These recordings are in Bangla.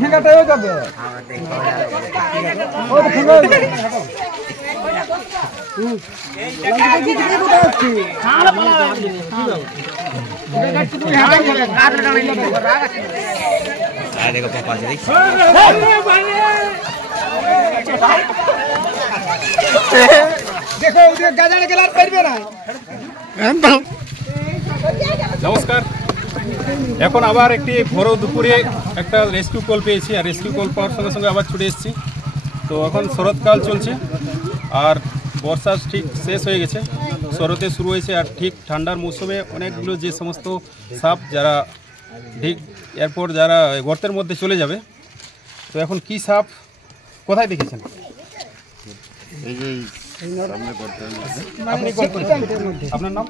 ঠেকাটাও যাবে देखो पापा जी देखो गाजाने के लार पाइबे ना নমস্কার। এখন আবার একটি ভোর দুপুরে একটা রেস্কিউ কল পেয়েছি, আর রেস্কিউ কল পাওয়ার সঙ্গে সঙ্গে আবার ছুটে এসেছি। তো এখন শরৎকাল চলছে আর বর্ষা ঠিক শেষ হয়ে গেছে, শরতে শুরু হয়েছে। আর ঠিক ঠান্ডার মৌসুমে অনেকগুলো যে সমস্ত সাপ যারা ঠিক এরপর যারা গর্তের মধ্যে চলে যাবে। তো এখন কি সাপ কোথায় দেখেছেন? আপনার নাম?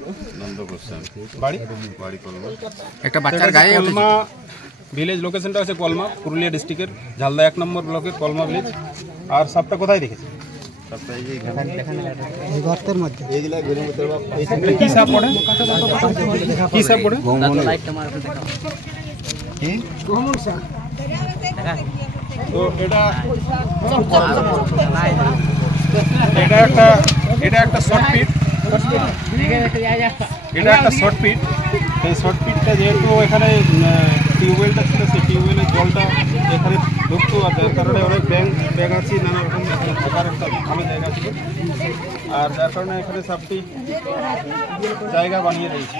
একটা বাচ্চার গায়ে কলমা ভিলেজ, লোকেশনটা আছে কলমা, পুরুলিয়া ডিস্ট্রিক্টের ঝালদা 1 নম্বর ব্লকের কলমা ভিলেজ। আর সাপটা কোথায় দেখেছেন? গর্তের মধ্যে কি সাপ পড়ে? কি সাপ পড়ে? তো এটা একটা শর্ট পিট, এটা একটা শর্ট পিট। এই শর্ট পিটটা যেহেতু এখানে টিউবওয়েলটা ছিল, সেই টিউবওয়েলের জলটা এখানে ঢুকতো, আর যার কারণে অনেক ব্যাগ আছে, নানা রকম থাকার একটা ভালো জায়গা ছিল, আর যার কারণে এখানে সাপটি জায়গা বানিয়ে রয়েছে।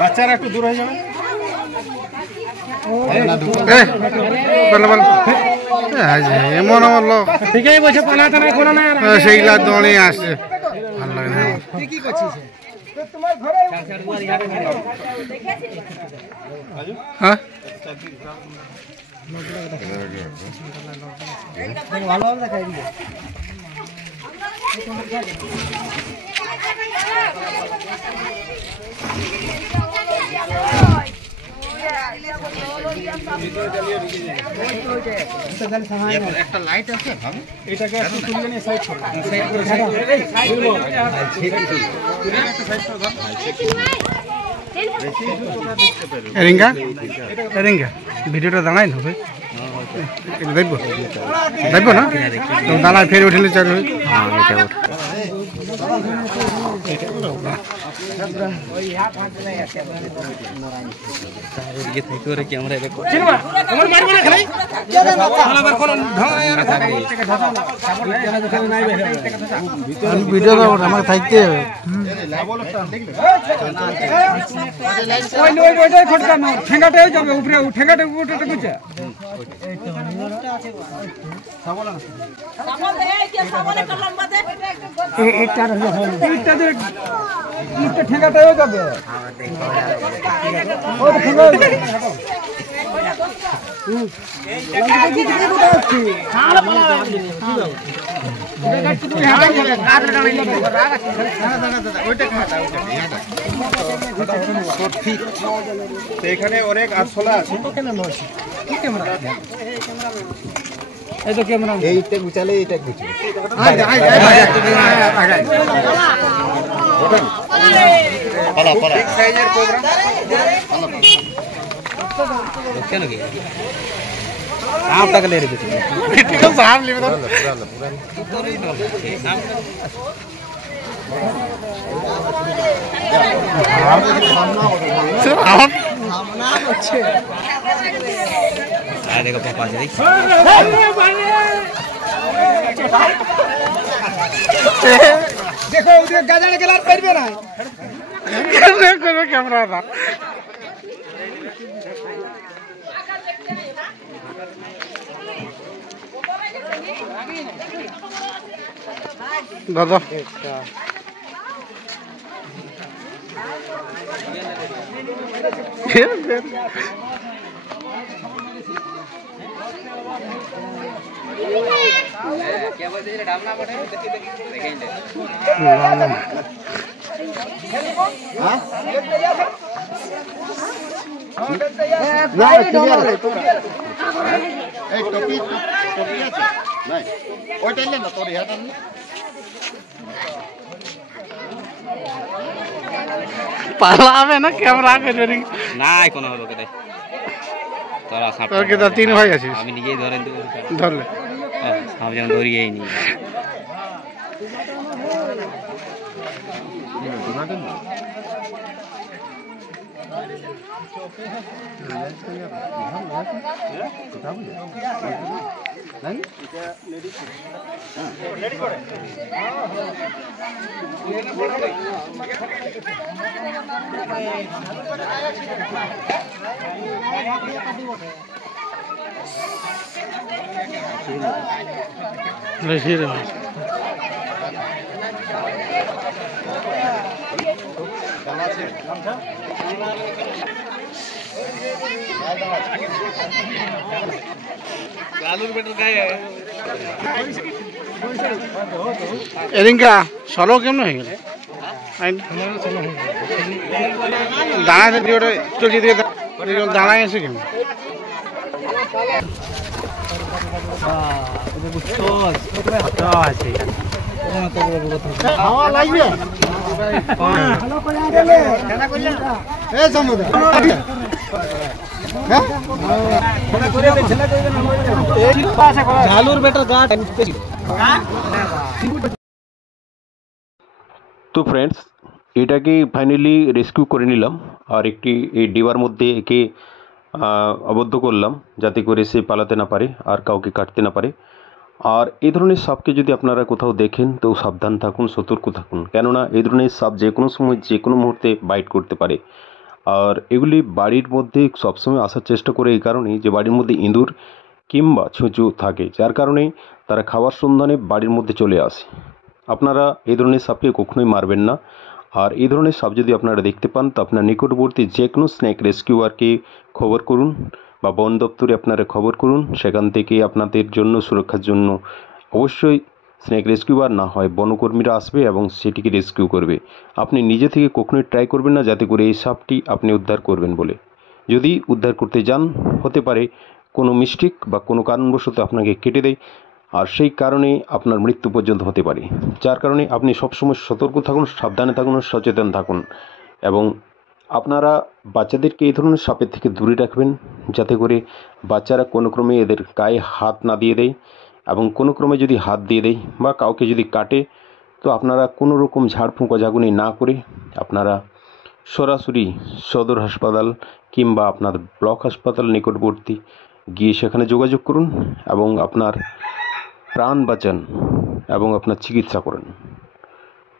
বাচ্চারা একটু দূর হয়ে যাবে। এমন আমার লোক ঠিকই বলছে, সেইগুলা দলে আসছে, ভালো লাগে না। হ্যাঁ একটা লাইট আছে, এটাকে একটু তুলে নিয়ে সাইড করো। এরিঙ্গা এরিঙ্গা ভিডিওটা দাঁড়াই হবে, দেখবো দেখবো না দাঁড়ায় ফের উঠিলে চালু ভিডিও আমাকে থাকতে হবে। ঠেঙ্গাটাই যাবে উপরে, ঠেঙ্গাটা উপরে ঢুকছে। ঠেঙ্গাটাও যাবে এখানে অনেক আরশোলা আছে। এই তো ক্যামেরা এইটা গুছালে এইটা গুছালে সাইজের প্রোগ্রাম কেন কি आपका ले रहे थे साहब ले रहा देखो पापा जी देखो उधर गाजाने के लार पाइबे ना कैमरा था दादा क्या बोलते हैं डालना पड़े देखेंगे हां না ক্লিয়ার এই টপি আছে নাই ওইটা নেন না তোর হাতে পালাবে না ক্যামেরা আগে ধরে নাই কোনো হবে কে তোরা সাপ তোর কি তা তিন ভাই আছিস আমি নিজেই ধরেন দেব ধরলে সাপ যেন ধরিয়েই নি বেশি রে এদিনকা চলো কেমন হয়ে গেল দাঁড়ায় ভিডিওটা চলছে দিয়ে দাঁড়ায় এসে কেমন ঝালুর বেটার গাছ তো ফ্রেন্ডস এটাকে ফাইনালি রেস্কিউ করে নিলাম আর একটি এই ডিবার মধ্যে একে আবদ্ধ করলাম যাতে করে সে পালাতে না পারে আর কাউকে কাটতে না পারে। আর এই ধরনের সাপকে যদি আপনারা কোথাও দেখেন তো সাবধান থাকুন, সতর্ক থাকুন, কেননা এই ধরনের সাপ যে কোনো সময় যে কোনো মুহূর্তে বাইট করতে পারে। আর এগুলি বাড়ির মধ্যে সবসময় আসার চেষ্টা করে এই কারণেই যে বাড়ির মধ্যে ইঁদুর কিংবা ছুঁচো থাকে, যার কারণে তারা খাওয়ার সন্ধানে বাড়ির মধ্যে চলে আসে। আপনারা এই ধরনের সাপকে কখনোই মারবেন না। আর এই ধরনের সাপ যদি আপনারা দেখতে পান তো আপনার নিকটবর্তী যে কোনো স্নেক রেস্কিউয়ারকে খবর করুন বা বন দপ্তরে আপনারা খবর করুন। সেখান থেকে আপনাদের জন্য সুরক্ষার জন্য অবশ্যই স্নেক রেস্কিউয়ার না হয় বনকর্মীরা আসবে এবং সেটিকে রেস্কিউ করবে। আপনি নিজে থেকে কখনোই ট্রাই করবেন না যাতে করে এই সাপটি আপনি উদ্ধার করবেন বলে। যদি উদ্ধার করতে যান হতে পারে কোনো মিস্টেক বা কোনো কারণবশত আপনাকে কেটে দেয়, আর সেই কারণে আপনার মৃত্যু পর্যন্ত হতে পারে। যার কারণে আপনি সবসময় সতর্ক থাকুন, সাবধানে থাকুন, সচেতন থাকুন এবং আপনারা বাচ্চাদেরকে এই ধরনের সাপের থেকে দূরে রাখবেন যাতে করে বাচ্চারা কোনো ক্রমে এদের গায়ে হাত না দিয়ে দেয় এবং কোনো ক্রমে যদি হাত দিয়ে দেয় বা কাউকে যদি কাটে তো আপনারা কোনো রকম ঝাড়ফুঁক ঝাঁকুনি না করে আপনারা সরাসরি সদর হাসপাতাল কিংবা আপনার ব্লক হাসপাতাল নিকটবর্তী গিয়ে সেখানে যোগাযোগ করুন এবং আপনার প্রাণ বাঁচান এবং আপনার চিকিৎসা করেন।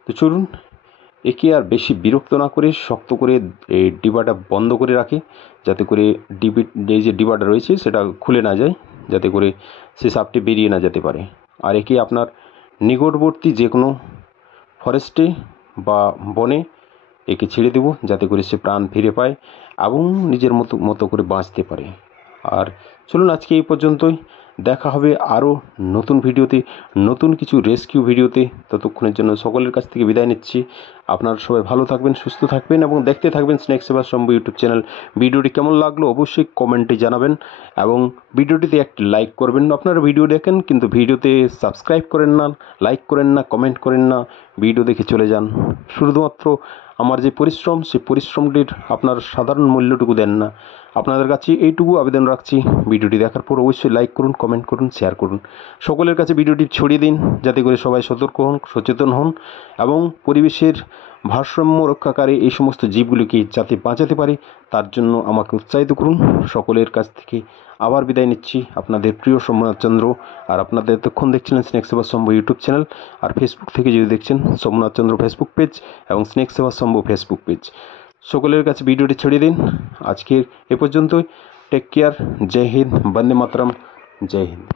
তো চলুন একে আর বেশি বিরক্ত না করে শক্ত করে এই ডিবাটা বন্ধ করে রাখে যাতে করে এই যে ডিবাটা রয়েছে সেটা খুলে না যায়, যাতে করে সে সাপটি বেরিয়ে না যেতে পারে। আর একে আপনার নিকটবর্তী যে কোনো ফরেস্টে বা বনে একে ছেড়ে দেব যাতে করে সে প্রাণ ফিরে পায় এবং নিজের মতো করে বাঁচতে পারে। আর চলুন আজকে এই পর্যন্তই, দেখা হবে আরও নতুন ভিডিওতে, নতুন কিছু রেস্কিউ ভিডিওতে। ততক্ষণের জন্য সকলের কাছ থেকে বিদায় নিচ্ছি। আপনারা সবাই ভালো থাকবেন, সুস্থ থাকবেন এবং দেখতে থাকবেন স্নেক সেবা শম্ভু ইউটিউব চ্যানেল। ভিডিওটি কেমন লাগলো অবশ্যই কমেন্টে জানাবেন এবং ভিডিওটিতে একটি লাইক করবেন। আপনারা ভিডিও দেখেন কিন্তু ভিডিওতে সাবস্ক্রাইব করেন না, লাইক করেন না, কমেন্ট করেন না, ভিডিও দেখে চলে যান। শুধুমাত্র আমার যে পরিশ্রম সেই পরিশ্রমটির আপনার সাধারণ মূল্যটুকু দেন না। আপনাদের কাছে এইটুকু আবেদন রাখছি, ভিডিওটি দেখার পর অবশ্যই লাইক করুন, কমেন্ট করুন, শেয়ার করুন। সকলের কাছে ভিডিওটি ছড়িয়ে দিন যাতে করে সবাই সতর্ক হন, সচেতন হন এবং পরিবেশের ভারসাম্য রক্ষাকারী এই সমস্ত জীবগুলিকে যাতে বাঁচাতে পারে তার জন্য আমাকে উৎসাহিত করুন। সকলের কাছ থেকে আবার বিদায় নিচ্ছি, আপনাদের প্রিয় সোমনাথ চন্দ্র। আর আপনাদের এতক্ষণ দেখছিলেন স্নেক সেবা শম্ভু ইউটিউব চ্যানেল। আর ফেসবুক থেকে যদি দেখছেন সোমনাথ চন্দ্র ফেসবুক পেজ এবং স্নেক সেবা শম্ভু ফেসবুক পেজ। সকলের কাছে ভিডিওটি ছড়িয়ে দিন। আজকের এ পর্যন্তই। Take care. জয় হিন্দ, বন্দে মাতরম, জয় হিন্দ।